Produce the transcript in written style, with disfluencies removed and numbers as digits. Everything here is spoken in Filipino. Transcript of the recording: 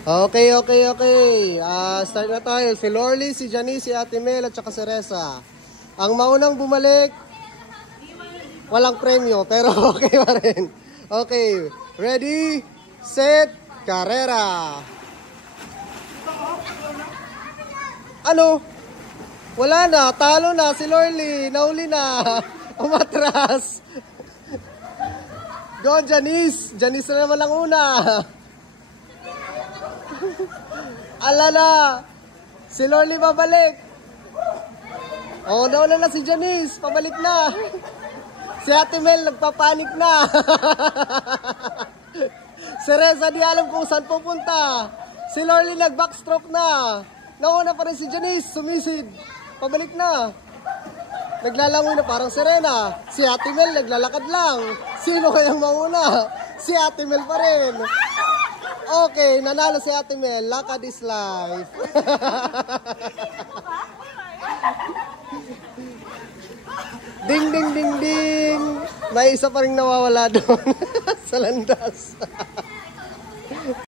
Okay, okay, okay. Start na tayo. Si Lorly, si Janice, si Ate Mel, at saka si Reza. Ang maunang bumalik, walang premyo, pero okay pa rin. Okay, ready, set, carrera. Ano? Wala na, talo na si Lorly, nauli na. Umatras. Go, Janice. Janice na naman ang una. Alala, si Lorly babalik. Oh, nauna na si Janice, pabalik na. Si Ate Mel nagpapanik na. Si Reza di alam kung saan pupunta. Si Lorly nag-backstroke na. Nauna pa rin si Janice, sumisid. Pabalik na. Naglalangoy na parang sirena. Si Ate Mel naglalakad lang. Sino kayang mauna? Si Ate Mel pa rin. Okay, nanalo si Ate Mel. Lakad is life. Ding, ding, ding, ding. May isa pa rin nawawala doon sa landas.